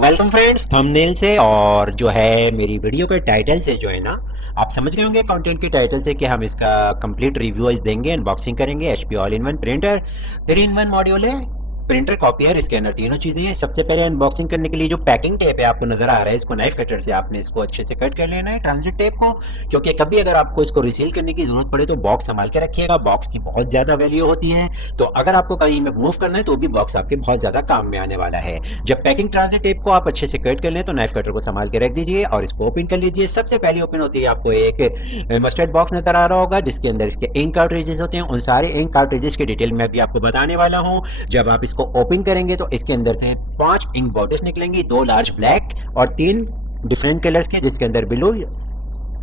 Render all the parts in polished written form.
Welcome friends, thumbnail से और जो है मेरी वीडियो के टाइटल से जो है ना, आप समझ गए होंगे कंटेंट के टाइटल से कि हम इसका कंप्लीट रिव्यू आज देंगे, अनबॉक्सिंग करेंगे। HP all in one printer 3 in 1 module है। प्रिंटर, कॉपियर, स्कैनर, तीनों चीज़ें हैं। सबसे पहले अनबॉक्सिंग करने के लिए जो पैकिंग टेप है आपको नजर आ रहा है, इसको नाइफ कटर से आपने इसको अच्छे से कट कर लेना है, ट्रांजिट टेप को। क्योंकि कभी अगर आपको इसको रिसील करने की जरूरत पड़े तो बॉक्स संभाल के रखिएगा, बॉक्स की बहुत ज़्यादा वैल्यू होती है। तो अगर आपको कहीं में मूव करना है तो भी बॉक्स आपके बहुत ज़्यादा काम में आने वाला है। जब पैकिंग ट्रांजिट टेप को आप अच्छे से कट कर लें तो नाइफ कटर को संभाल के रख दीजिए और इसको ओपन कर लीजिए। सबसे पहले ओपन होती है आपको एक मस्टर्ड बॉक्स नजर आ रहा होगा, जिसके अंदर इसके इंक कार्ट्रिजेस होते हैं। उन सारे इंक कार्ट्रिजेस की डिटेल मैं भी आपको बताने वाला हूं। जब आप इसको ओपन करेंगे तो इसके अंदर से 5 इंक बॉटल्स निकलेंगी, 2 लार्ज ब्लैक और 3 डिफरेंट कलर्स के, जिसके अंदर ब्लू,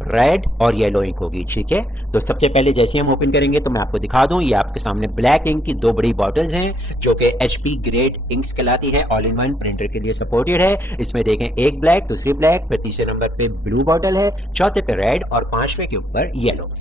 रेड और येलो इंक होगी। ठीक है, तो सबसे पहले जैसे हम ओपन करेंगे तो मैं आपको दिखा दूं, ये आपके सामने ब्लैक इंक की 2 बड़ी बॉटल्स हैं जो कि एचपी ग्रेड इंक्स कहलाती है, ऑल इन वन प्रिंटर के लिए सपोर्टेड है। इसमें देखें, एक ब्लैक, दूसरी ब्लैक, फिर तीसरे नंबर पे ब्लू बॉटल है, चौथे पे रेड और पांचवें के ऊपर येलो।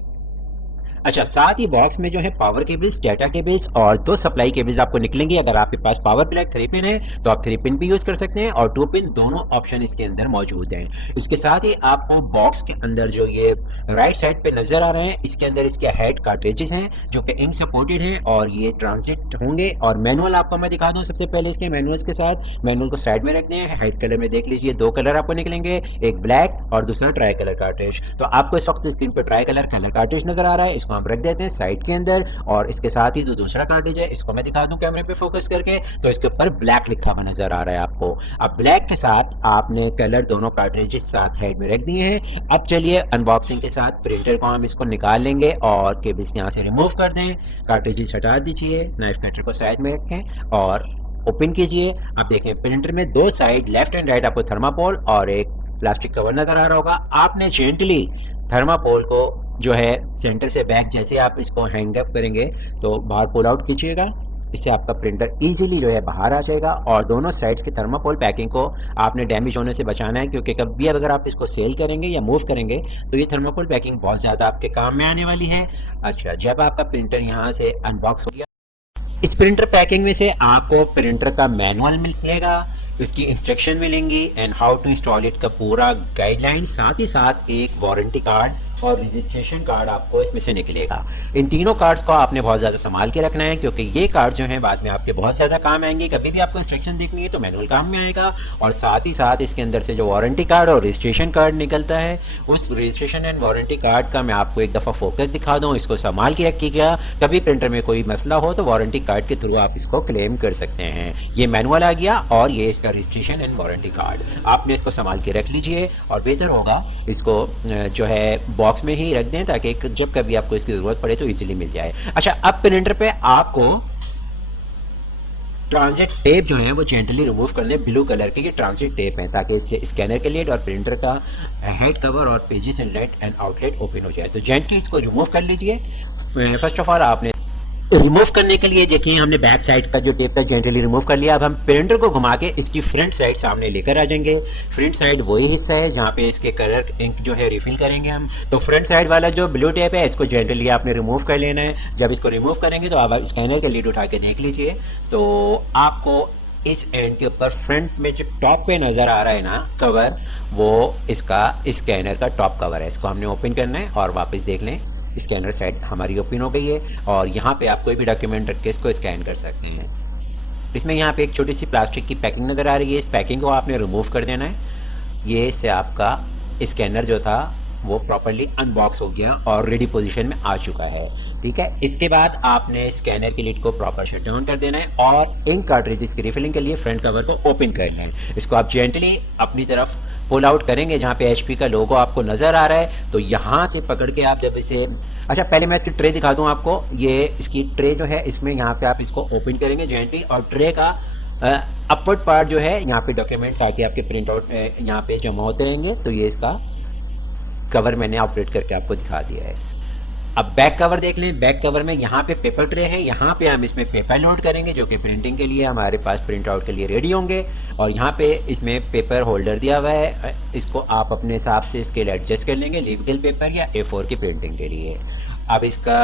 अच्छा, साथ ही बॉक्स में जो है पावर केबल्स, डाटा केबल्स और 2 सप्लाई केबल्स आपको निकलेंगे। अगर आपके पास पावर प्लग 3 पिन है तो आप 3 पिन भी यूज कर सकते हैं और 2 पिन, दोनों ऑप्शन इसके अंदर मौजूद हैं। इसके साथ ही आपको बॉक्स के अंदर जो ये राइट साइड पे नजर आ रहे हैं, इसके अंदर इसके हेड कार्ट्रिजेस हैं जो कि इंक सपोर्टेड हैं और ये ट्रांजिट होंगे। और मैनुअल आपको मैं दिखा दूं सबसे पहले इसके मैनुअल्स के साथ। मैनुअल को साइड में रख दें, हेड कलर में देख लीजिए 2 कलर आपको निकलेंगे, एक ब्लैक और दूसरा ट्राई कलर कार्ट्रिज। तो आपको इस वक्त स्क्रीन पर ट्राई कलर कार्ट्रिज नजर आ रहा है, इसको हम रख देते हैं साइड के अंदर। और इसके साथ ही जो दूसरा कार्ट्रिज है, इसको मैं दिखा दूं कैमरे पे फोकस करके, तो इसके ऊपर ब्लैक लिखा हुआ नजर आ रहा है आपको। अब ब्लैक के साथ आपने कलर दोनों कार्ट्रिजेस साथ हेड में रख दिए हैं। अब चलिए अनबॉक्सिंग के साथ प्रिंटर को हम इसको निकाल लेंगे और केबल्स यहाँ से रिमूव कर दें। कार्ट्रिजेस हटा दीजिए, नाइफ कटर को साइड में रखें और ओपन कीजिए। आप देखें प्रिंटर में 2 साइड लेफ्ट एंड राइट आपको थर्माकोल और एक प्लास्टिक कवर नजर आ रहा होगा। आपने जेंटली थर्माकोल को जो है सेंटर से बैक जैसे आप इसको हैंग अप करेंगे तो बाहर पुल आउट कीजिएगा, इससे आपका प्रिंटर इजीली जो है बाहर आ जाएगा। और दोनों साइड्स की थर्माकोल पैकिंग को आपने डैमेज होने से बचाना है, क्योंकि कभी अगर आप इसको सेल करेंगे या मूव करेंगे तो ये थर्माकोल पैकिंग बहुत ज़्यादा आपके काम में आने वाली है। अच्छा, जब आपका प्रिंटर यहाँ से अनबॉक्स हो गया, इस प्रिंटर पैकिंग में से आपको प्रिंटर का मैनुअल मिलेगा, इसकी इंस्ट्रक्शन मिलेंगी and how to install it का पूरा गाइडलाइन, साथ ही साथ एक वारंटी कार्ड और रजिस्ट्रेशन कार्ड आपको इसमें से निकलेगा। इन तीनों कार्ड्स को आपने बहुत ज़्यादा संभाल के रखना है, क्योंकि ये कार्ड जो हैं बाद में आपके बहुत ज़्यादा काम आएंगे। कभी भी आपको इंस्ट्रक्शन देखनी है तो मैनुअल काम में आएगा। और साथ ही साथ इसके अंदर से जो वारंटी कार्ड और रजिस्ट्रेशन कार्ड निकलता है, उस रजिस्ट्रेशन एंड वारंटी कार्ड का मैं आपको एक दफ़ा फोकस दिखा दूँ, इसको संभाल के रखिएगा। कभी प्रिंटर में कोई मसला हो तो वारंटी कार्ड के थ्रू आप इसको क्लेम कर सकते हैं। ये मैनुअल आ गया और ये इसका रजिस्ट्रेशन एंड वारंटी कार्ड, आपने इसको संभाल के रख लीजिए और बेहतर होगा इसको जो है बॉक्स में ही रख दें, ताकि जब कभी आपको इसकी जरूरत पड़े तो इजीली मिल जाए। अच्छा, अब प्रिंटर पे आपको ट्रांजिट टेप जो है वो जेंटली रिमूव कर लें। ब्लू कलर के ये ट्रांजिट टेप है, ताकि इससे स्कैनर के लीड और प्रिंटर का हेड कवर और pages inlet and outlet open हो जाए। तो जेंटली इसको रिमूव कर लीजिए। फर्स्ट ऑफ ऑल आपने रिमूव करने के लिए देखिए, हमने बैक साइड का जो टेप था जेंटली रिमूव कर लिया। अब हम प्रिंटर को घुमा के इसकी फ्रंट साइड सामने लेकर आ जाएंगे। फ्रंट साइड वही हिस्सा है जहाँ पे इसके कलर इंक जो है रिफिल करेंगे हम। तो फ्रंट साइड वाला जो ब्लू टेप है, इसको जेंटली आपने रिमूव कर लेना है। जब इसको रिमूव करेंगे तो आप स्कैनर के लीड उठा के देख लीजिए, तो आपको इस एंड के ऊपर फ्रंट में जो टॉप पे नज़र आ रहा है ना कवर, वो इसका स्कैनर का टॉप कवर है। इसको हमने ओपन करना है और वापस देख लें, स्कैनर साइड हमारी ओपन हो गई है। और यहाँ पे आप कोई भी डॉक्यूमेंट रख के इसको स्कैन कर सकते हैं। इसमें यहाँ पे एक छोटी सी प्लास्टिक की पैकिंग नज़र आ रही है, इस पैकिंग को आपने रिमूव कर देना है। ये से आपका स्कैनर जो था वो प्रॉपरली अनबॉक्स हो गया और रेडी पोजीशन में आ चुका है। ठीक है, इसके बाद आपने स्कैनर की लिड को प्रॉपर शट डाउन कर देना है और इंक कार्ट्रिजेस की रिफिलिंग के लिए फ्रंट कवर को ओपन कर लें। इसको आप जेंटली अपनी तरफ पुल आउट करेंगे, जहाँ पे एचपी का लोगो आपको नज़र आ रहा है, तो यहाँ से पकड़ के आप जब इसे, अच्छा पहले मैं इसकी ट्रे दिखा दूँ आपको। ये इसकी ट्रे जो है, इसमें यहाँ पे आप इसको ओपन करेंगे जेंटली और ट्रे का अपवर्ड पार्ट जो है, यहाँ पे डॉक्यूमेंट्स आके आपके प्रिंट आउट यहाँ पे जमा होते रहेंगे। तो ये इसका कवर मैंने ऑपरेट करके आपको दिखा दिया है। अब बैक कवर देख लें। बैक कवर में यहाँ पे पेपर ट्रे है, यहाँ पे हम इसमें पेपर लोड करेंगे जो कि प्रिंटिंग के लिए हमारे पास प्रिंट आउट के लिए रेडी होंगे। और यहाँ पे इसमें पेपर होल्डर दिया हुआ है, इसको आप अपने हिसाब से स्केल एडजस्ट कर लेंगे लीगल पेपर या A4 की प्रिंटिंग के लिए। अब इसका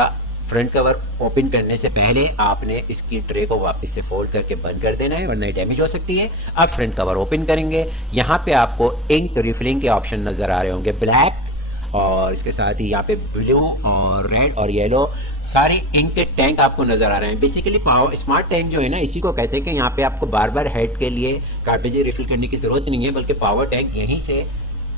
फ्रंट कवर ओपन करने से पहले आपने इसकी ट्रे को वापस से फोल्ड करके बंद कर देना है, वरना डैमेज हो सकती है। अब फ्रंट कवर ओपन करेंगे, यहाँ पे आपको इंक रिफिलिंग के ऑप्शन नज़र आ रहे होंगे, ब्लैक और इसके साथ ही यहाँ पे ब्लू और रेड और येलो सारे इंक के टैंक आपको नज़र आ रहे हैं। बेसिकली पावर स्मार्ट टैंक जो है ना, इसी को कहते हैं कि यहाँ पे आपको बार बार हेड के लिए कार्ट्रिज रिफिल करने की ज़रूरत नहीं है, बल्कि पावर टैंक यहीं से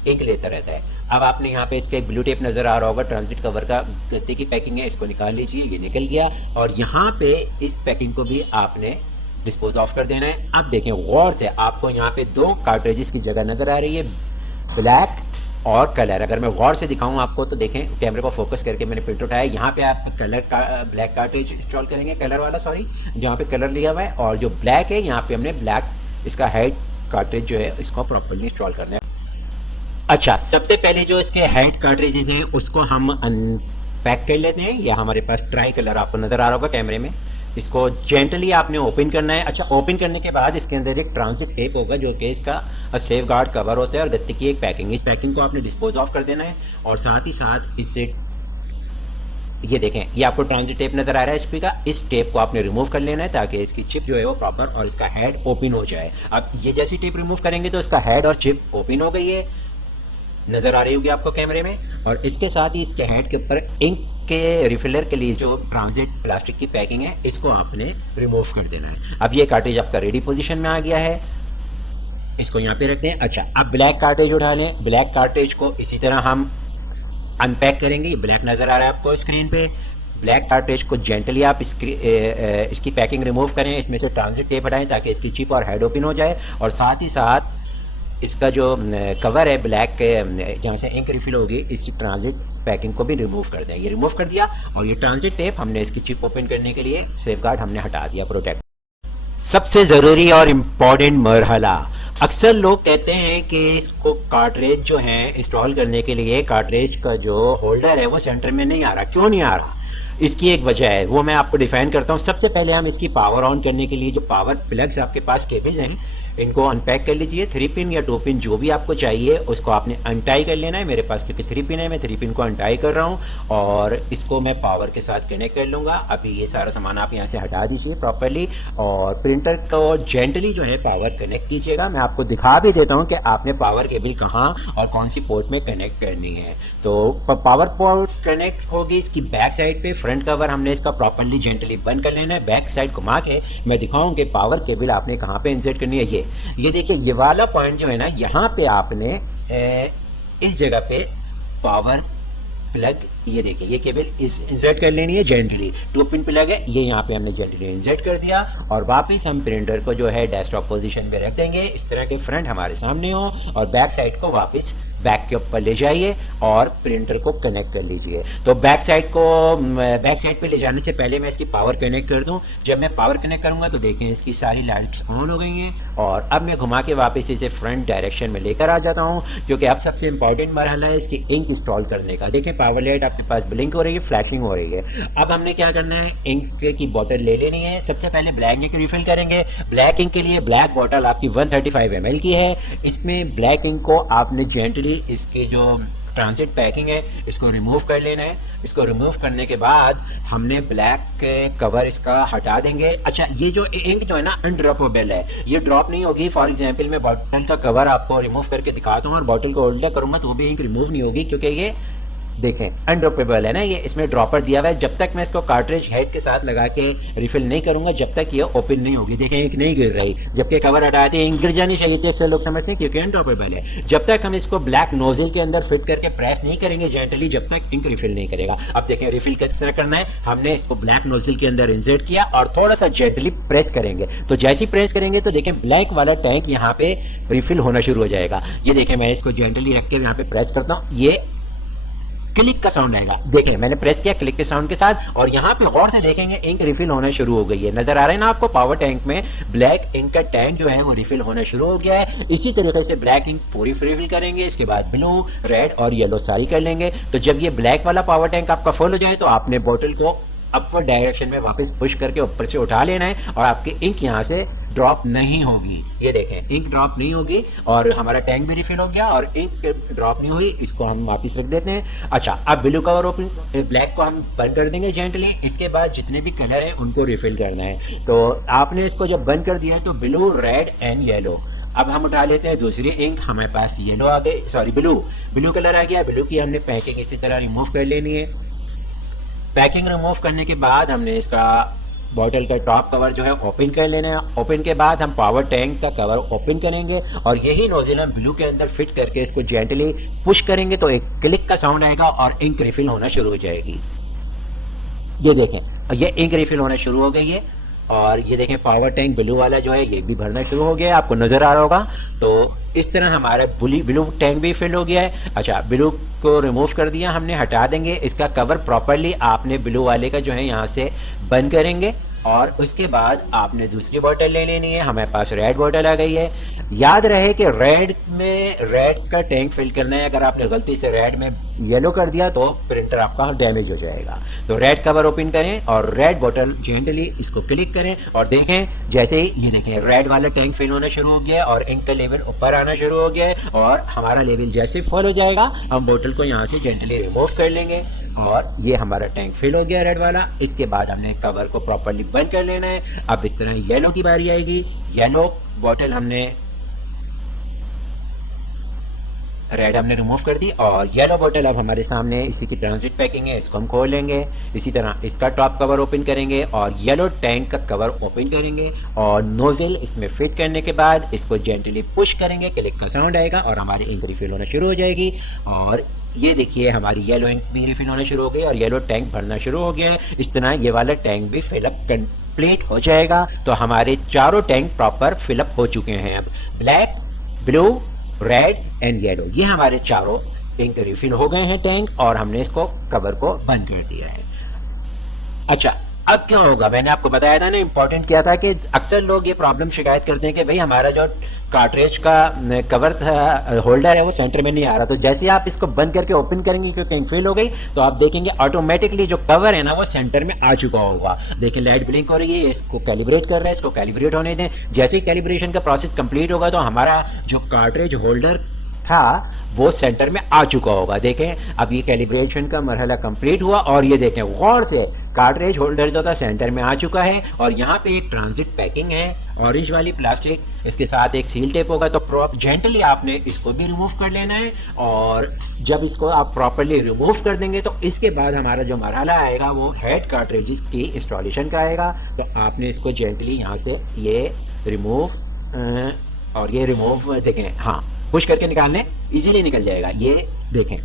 इंक लेता रहता है। अब आपने यहाँ पे इसका एक ब्लू टेप नज़र आ रहा होगा, ट्रांजिट कवर का गत्ते की पैकिंग है, इसको निकाल लीजिए, ये निकल गया। और यहाँ पे इस पैकिंग को भी आपने डिस्पोज ऑफ कर देना है। अब देखें गौर से, आपको यहाँ पे 2 कार्ट्रिजेस की जगह नज़र आ रही है, ब्लैक और कलर। अगर मैं गौर से दिखाऊं आपको तो देखें, कैमरे को फोकस करके मैंने प्रिंट उठाया, यहाँ पे आप कलर का ब्लैक कार्ट्रिज इंस्टॉल करेंगे, कलर वाला सॉरी, जहाँ पे कलर लिया हुआ है, और जो ब्लैक है यहाँ पे हमने ब्लैक इसका हेड कार्ट्रिज जो है इसको प्रॉपर्ली इंस्टॉल करना है। अच्छा, सबसे पहले जो इसके हेड कार्ट्रिजेज हैं उसको हम अनपैक कर लेते हैं। यह हमारे पास ट्राई कलर आपको नज़र आ रहा होगा कैमरे में, इसको जेंटली आपने ओपन करना है। अच्छा, ओपन करने के बाद इसके अंदर एक ट्रांजिट टेप होगा जो कि इसका सेफ गार्ड कवर होता है, और गत्ते की एक पैकिंग, इस पैकिंग को आपने डिस्पोज ऑफ कर देना है। और साथ ही साथ इससे ये देखें, ये आपको ट्रांजिट टेप नज़र आ रहा है एचपी का, इस टेप को आपने रिमूव कर लेना है ताकि इसकी चिप जो है वो प्रॉपर और इसका हेड ओपन हो जाए। अब ये जैसी टेप रिमूव करेंगे तो इसका हेड और चिप ओपन हो गई है, नज़र आ रही होगी आपको कैमरे में। और इसके साथ ही इसके हेड के ऊपर इंक के रिफिलर के लिए जो ट्रांजिट प्लास्टिक की पैकिंग है इसको आपने रिमूव कर देना है। अब ये कार्ट्रिज आपका रेडी पोजीशन में आ गया है, इसको यहाँ पे रखते हैं। अच्छा, अब ब्लैक कार्ट्रिज उठा लें, ब्लैक कार्ट्रिज को इसी तरह हम अनपैक करेंगे। ये ब्लैक नज़र आ रहा है आपको स्क्रीन पे, ब्लैक कार्ट्रिज को जेंटली आप इसकी पैकिंग रिमूव करें, इसमें से ट्रांजिट टेप हटाएं ताकि इसकी चिप और हेड ओपन हो जाए। और साथ ही साथ इसका जो कवर है ब्लैक के, जहाँ से इंक रिफिल होगी, इस ट्रांजिट पैकिंग को भी रिमूव कर दें। ये रिमूव कर दिया, और ये ट्रांजिट टेप हमने इसकी चिप ओपन करने के लिए सेफगार्ड हमने हटा दिया, प्रोटेक्ट। सबसे ज़रूरी और इम्पॉर्टेंट मरहला, अक्सर लोग कहते हैं कि इसको कार्ट्रिज जो है इंस्टॉल करने के लिए कार्ट्रिज का जो होल्डर है वो सेंटर में नहीं आ रहा। क्यों नहीं आ रहा? इसकी एक वजह है, वो मैं आपको डिफाइन करता हूँ। सबसे पहले हम इसकी पावर ऑन करने के लिए जो पावर प्लग्स आपके पास केबल्स हैं इनको अनपैक कर लीजिए। 3 पिन या 2 पिन जो भी आपको चाहिए उसको आपने अनटाई कर लेना है। मेरे पास क्योंकि 3 पिन है, मैं 3 पिन को अनटाई कर रहा हूँ और इसको मैं पावर के साथ कनेक्ट कर लूँगा। अभी ये सारा सामान आप यहाँ से हटा दीजिए प्रॉपरली, और प्रिंटर को जेंटली जो है पावर कनेक्ट कीजिएगा। मैं आपको दिखा भी देता हूँ कि आपने पावर केबल कहाँ और कौन सी पोर्ट में कनेक्ट करनी है। तो पावर पोर्ट कनेक्ट होगी इसकी बैक साइड पे। फ्रंट कवर हमने इसका प्रॉपरली जेंटली बंद कर लेना है। बैक साइड घुमा के मैं दिखाऊँ कि पावर केबल आपने कहाँ पे इंसर्ट करनी है। ये देखिए, ये वाला पॉइंट जो है ना, यहाँ पे आपने इस जगह पे पावर प्लग, ये देखिए ये केबल इंसर्ट कर लेनी है जेंटली। 2 पिन प्लग है, ये यहाँ पे हमने जेंटली इंसर्ट कर दिया, और वापस हम प्रिंटर को जो है डेस्कटॉप पोजीशन पे रख देंगे। इस तरह के फ्रंट हमारे सामने हो, और बैक साइड को वापस बैक के ऊपर ले जाइए और प्रिंटर को कनेक्ट कर लीजिए। तो बैक साइड पे ले जाने से पहले मैं इसकी पावर कनेक्ट कर दूं। जब मैं पावर कनेक्ट करूंगा तो देखें इसकी सारी लाइट्स ऑन हो गई हैं, और अब मैं घुमा के वापस इसे फ्रंट डायरेक्शन में लेकर आ जाता हूं, क्योंकि अब सबसे इंपॉर्टेंट मरहला है इसकी इंक इंस्टॉल करने का। देखें पावर लाइट आपके पास ब्लिंक हो रही है, फ्लैशिंग हो रही है। अब हमने क्या करना है, इंक की बोतल ले लेनी है। सबसे पहले ब्लैक इंक रिफिल करेंगे। ब्लैक इंक के लिए ब्लैक बोतल आपकी 135 ml की है। इसमें ब्लैक इंक को आपने जेंटली इसकी जो ट्रांजिट पैकिंग है इसको रिमूव कर लेना है। इसको रिमूव करने के बाद हमने ब्लैक कवर इसका हटा देंगे। अच्छा, ये जो इंक जो है ना अनड्रॉपेबल है, ये ड्रॉप नहीं होगी। फॉर एग्जांपल मैं बॉटल का कवर आपको रिमूव करके दिखाता हूँ और बॉटल को उल्टा करूंगा तो वो भी इंक रिमूव नहीं होगी, क्योंकि ये देखें अनड्रॉपेबल है ना, ये इसमें ड्रॉपर दिया हुआ है। जब तक मैं इसको कार्ट्रिज हेड के साथ लगा के रिफिल नहीं करूंगा जब तक ये ओपन नहीं होगी। देखें इंक नहीं गिर रही, जबकि कवर हटाते हैं इंक गिर जानी चाहिए थी, इससे लोग समझते हैं क्योंकि अनड्रॉपेबल है। जब तक हम इसको ब्लैक नोजल के अंदर फिट करके प्रेस नहीं करेंगे जेंटली, जब तक इंक रिफिल नहीं करेगा। अब देखें रिफिल किस तरह करना है, हमने इसको ब्लैक नोजल के अंदर इंसर्ट किया और थोड़ा सा जेंटली प्रेस करेंगे। तो जैसे ही प्रेस करेंगे तो देखें ब्लैक वाला टैंक यहाँ पे रिफिल होना शुरू हो जाएगा। ये देखें मैं इसको जेंटली रख के यहाँ पे प्रेस करता हूँ, ये क्लिक का साउंड आएगा। देखें मैंने प्रेस किया क्लिक के साउंड के साथ, और यहाँ पे गौर से देखेंगे इंक रिफिल होना शुरू हो गई है। नजर आ रहा है ना आपको, पावर टैंक में ब्लैक इंक का टैंक जो है वो रिफिल होना शुरू हो गया है। इसी तरीके से ब्लैक इंक पूरी रिफिल करेंगे, इसके बाद ब्लू, रेड और येलो सारी कर लेंगे। तो जब ये ब्लैक वाला पावर टैंक आपका फुल हो जाए तो आपने बोतल को अपवर्ड डायरेक्शन में वापस पुश करके ऊपर से उठा लेना है और आपकी इंक यहाँ से ड्रॉप नहीं होगी। ये देखें इंक ड्रॉप नहीं होगी और हमारा टैंक भी रिफिल हो गया और इंक ड्रॉप नहीं हुई। इसको हम वापस रख देते हैं। अच्छा, अब ब्लू कवर ओपन, ब्लैक को हम बंद कर देंगे जेंटली। इसके बाद जितने भी कलर हैं उनको रिफिल करना है। तो आपने इसको जब बंद कर दिया है तो ब्लू, रेड एंड येलो। अब हम उठा लेते हैं दूसरी इंक। हमारे पास येलो आ गई, सॉरी ब्लू कलर आ गया। ब्लू की हमने पैकिंग इसी तरह रिमूव कर लेनी है। पैकिंग रिमूव करने के बाद हमने इसका बॉटल का टॉप कवर जो है ओपन कर लेना है। ओपन के बाद हम पावर टैंक का कवर ओपन करेंगे और यही नोजल हम ब्लू के अंदर फिट करके इसको जेंटली पुश करेंगे तो एक क्लिक का साउंड आएगा और इंक रिफिल होना शुरू हो जाएगी। ये देखें, ये इंक रिफिल होना शुरू हो गई है और ये देखें पावर टैंक ब्लू वाला जो है ये भी भरना शुरू हो गया है, आपको नजर आ रहा होगा। तो इस तरह हमारा ब्लू टैंक भी फिल हो गया है। अच्छा, ब्लू को रिमूव कर दिया हमने, हटा देंगे। इसका कवर प्रॉपरली आपने ब्लू वाले का जो है यहाँ से बंद करेंगे और उसके बाद आपने दूसरी बोतल ले लेनी है। हमारे पास रेड बोतल आ गई है। याद रहे कि रेड का टैंक फिल करना है। अगर आपने गलती से रेड में येलो कर दिया तो प्रिंटर आपका डैमेज हो जाएगा। तो रेड कवर ओपन करें और रेड बोतल जेंटली इसको क्लिक करें और देखें जैसे ही ये देखें रेड वाला टैंक फिल होना शुरू हो गया है और इंक का लेवल ऊपर आना शुरू हो गया है। और हमारा लेवल जैसे फुल हो जाएगा हम बोतल को यहाँ से जेंटली रिमूव कर लेंगे और ये हमारा टैंक फिल हो गया रेड वाला। इसके बाद हमने कवर को प्रॉपरली बंद कर लेना है। अब इस तरह येलो की बारी आएगी। येलो बोतल हमने रेड हमने रिमूव कर दी और येलो बोतल अब हमारे सामने इसी की ट्रांजिट पैकिंग है, इसको हम खोल लेंगे। इसी तरह इसका टॉप कवर ओपन करेंगे और येलो टैंक का कवर ओपन करेंगे और नोजल इसमें फिट करने के बाद इसको जेंटली पुश करेंगे, क्लिक का साउंड आएगा और हमारी इंक रिफिल होना शुरू हो जाएगी। और ये देखिए हमारी येलो इंक भी रिफिल होना शुरू हो गई और येलो टैंक भरना शुरू हो गया है। इस तरह ये वाला टैंक भी फिलअप कंप्लीट हो जाएगा। तो हमारे चारों टैंक प्रॉपर फिलअप हो चुके हैं। अब black, blue, red and yellow, ये हमारे चारों इंक रिफिल हो गए हैं टैंक और हमने इसको कवर को बंद कर दिया है। अच्छा, अब क्या होगा, मैंने आपको बताया था ना, इंपॉर्टेंट क्या था कि अक्सर लोग ये प्रॉब्लम शिकायत करते हैं कि भाई हमारा जो कार्ट्रिज का कवर था, होल्डर है, वो सेंटर में नहीं आ रहा। तो जैसे आप इसको बंद करके ओपन करेंगे क्योंकि इंक फिल हो गई तो आप देखेंगे ऑटोमेटिकली जो कवर है ना वो सेंटर में आ चुका होगा। देखिए लाइट ब्लिंक हो रही है, इसको कैलिब्रेट कर रहा है, इसको कैलिब्रेट होने दें। जैसे ही कैलिब्रेशन का प्रोसेस कंप्लीट होगा तो हमारा जो कार्ट्रिज होल्डर था वो सेंटर में आ चुका होगा। देखें अब ये कैलिब्रेशन का मरहला कंप्लीट हुआ और ये देखें गौर से कार्ट्रिज होल्डर जो था सेंटर में आ चुका है और यहाँ पे एक ट्रांजिट पैकिंग है ऑरेंज वाली प्लास्टिक, इसके साथ एक सील टेप होगा। तो जेंटली आपने इसको भी रिमूव कर लेना है और जब इसको आप प्रॉपरली रिमूव कर देंगे तो इसके बाद हमारा जो मरहला आएगा वो हेड कार्ट्रिजेस की इंस्टॉलेशन का आएगा। तो आपने इसको जेंटली यहाँ से ये रिमूव और ये रिमूव देखें, हाँ पुश करके निकालने इजीली निकल जाएगा। ये देखें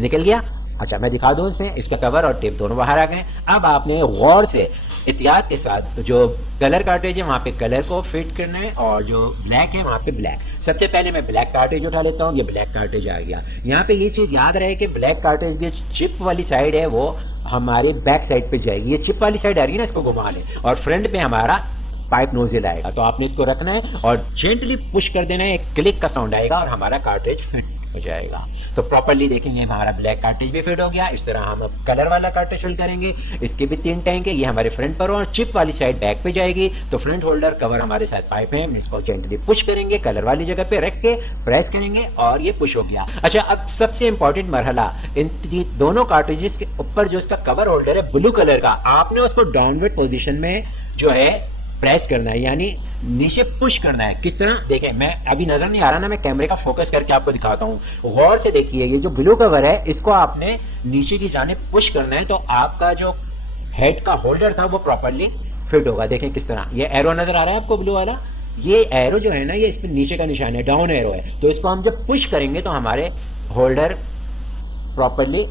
निकल गया। अच्छा मैं दिखा दूं, इसमें इसका कवर और टेप दोनों बाहर आ गए। अब आपने गौर से एहतियात के साथ जो कलर कार्ट्रिज है वहाँ पे कलर को फिट करना है और जो ब्लैक है वहाँ पे ब्लैक। सबसे पहले मैं ब्लैक कार्ट्रिज उठा लेता हूँ। ये ब्लैक कार्ट्रिज आ गया। यहाँ पे ये चीज़ याद रहे कि ब्लैक कार्ट्रिज की चिप वाली साइड है वो हमारे बैक साइड पे जाएगी। ये चिप वाली साइड आ रही है ना, इसको घुमा लें और फ्रंट पे हमारा पाइप नोजल आएगा। तो आपने इसको रखना है और जेंटली पुश कर देना है, एक क्लिक का साउंड आएगा और हमारा कार्ट्रिज फिट हो जाएगा। तो प्रॉपर्ली देखेंगे हमारा ब्लैक कार्ट्रिज भी फिट हो गया। इस तरह हम अब कलर वाला कार्ट्रिज फिल करेंगे। इसके भी 3 टैंक है, ये हमारे फ्रंट पर और चिप वाली साइड बैक पे जाएगी। तो फ्रंट होल्डर कवर हमारे साथ पाइप है, हम इसको जेंटली पुश करेंगे, कलर वाली जगह पे रख के प्रेस करेंगे और ये पुश हो गया। अच्छा अब सबसे इंपॉर्टेंट मरहला, इन दोनों कार्ट्रिजेस के ऊपर जो इसका कवर होल्डर है ब्लू कलर का, आपने उसको डाउनवर्ड पोजिशन में जो है प्रेस करना है, यानी नीचे पुश करना है। किस तरह देखें, मैं अभी नजर नहीं आ रहा ना, मैं कैमरे का फोकस करके आपको दिखाता हूँ। गौर से देखिए ये जो ब्लू कवर है इसको आपने नीचे की जानिब पुश करना है तो आपका जो हेड का होल्डर था वो प्रॉपरली फिट होगा। देखें किस तरह, ये एरो नजर आ रहा है आपको ब्लू वाला, ये एरो जो है ना ये इस पर नीचे का निशान है, डाउन एरो है। तो इसको हम जब पुश करेंगे तो हमारे होल्डर प्रॉपरली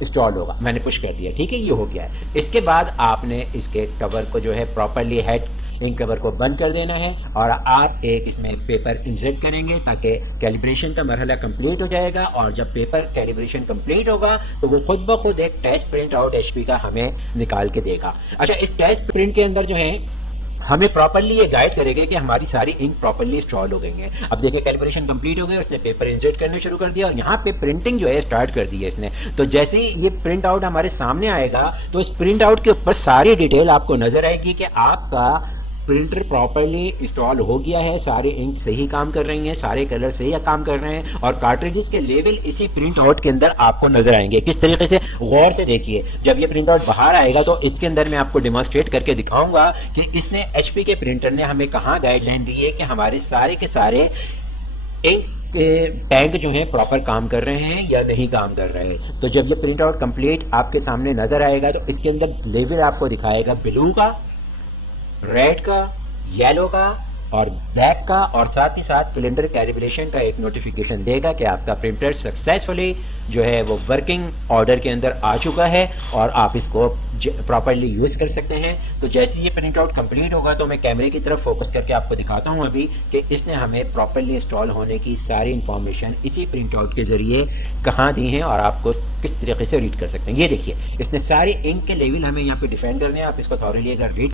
इंस्टॉल होगा। मैंने पुश कर दिया, ठीक है, ये हो गया है। इसके बाद आपने इसके कवर को जो है प्रॉपरली हेड इंक कवर को बंद कर देना है और आप एक इसमें पेपर इंसर्ट करेंगे ताकि कैलिब्रेशन का मरहला कंप्लीट हो जाएगा। और जब पेपर कैलिब्रेशन कंप्लीट होगा तो वो खुद ब खुद एक टेस्ट प्रिंट आउट एचपी का हमें निकाल के देगा। अच्छा इस टेस्ट प्रिंट के अंदर जो है हमें प्रॉपर्ली ये गाइड करेगा कि हमारी सारी इंक प्रॉपर्ली इंस्टॉल हो गई है। अब देखिए कैलिब्रेशन कंप्लीट हो गया, उसने पेपर इंसर्ट करना शुरू कर दिया और यहाँ पे प्रिंटिंग जो है स्टार्ट कर दी है इसने। तो जैसे ही ये प्रिंट आउट हमारे सामने आएगा तो इस प्रिंट आउट के ऊपर सारी डिटेल आपको नजर आएगी कि आपका प्रिंटर प्रॉपर्ली इंस्टॉल हो गया है, सारे इंक सही काम कर रही हैं, सारे कलर सही काम कर रहे हैं और कार्ट्रिजेस के लेवल इसी प्रिंट आउट के अंदर आपको नजर आएंगे। किस तरीके से, गौर से देखिए, जब ये प्रिंट आउट बाहर आएगा तो इसके अंदर मैं आपको डेमोन्स्ट्रेट करके दिखाऊंगा कि इसने एचपी के प्रिंटर ने हमें कहाँ गाइडलाइन दी है कि हमारे सारे के सारे इंक टैग जो है प्रॉपर काम कर रहे हैं या नहीं काम कर रहे हैं। तो जब ये प्रिंट आउट कंप्लीट आपके सामने नजर आएगा तो इसके अंदर लेवल आपको दिखाएगा ब्लू का, रेड का, येलो का और ब्लैक का, और साथ ही साथ कैलेंडर कैलिब्रेशन का एक नोटिफिकेशन देगा कि आपका प्रिंटर सक्सेसफुली जो है वो वर्किंग ऑर्डर के अंदर आ चुका है और आप इसको प्रॉपरली यूज़ कर सकते हैं। तो जैसे ये प्रिंट आउट कंप्लीट होगा तो मैं कैमरे की तरफ फोकस करके आपको दिखाता हूँ अभी कि इसने हमें प्रॉपरली इंस्टॉल होने की सारी इंफॉर्मेशन इसी प्रिंट आउट के ज़रिए कहाँ दी हैं और आपको किस तरीके से रीड कर सकते हैं। ये देखिए, इसने सारे इंक के लेवल हमें यहाँ पे डिफाइन करने हैं। आप इसको थॉरली अगर रीड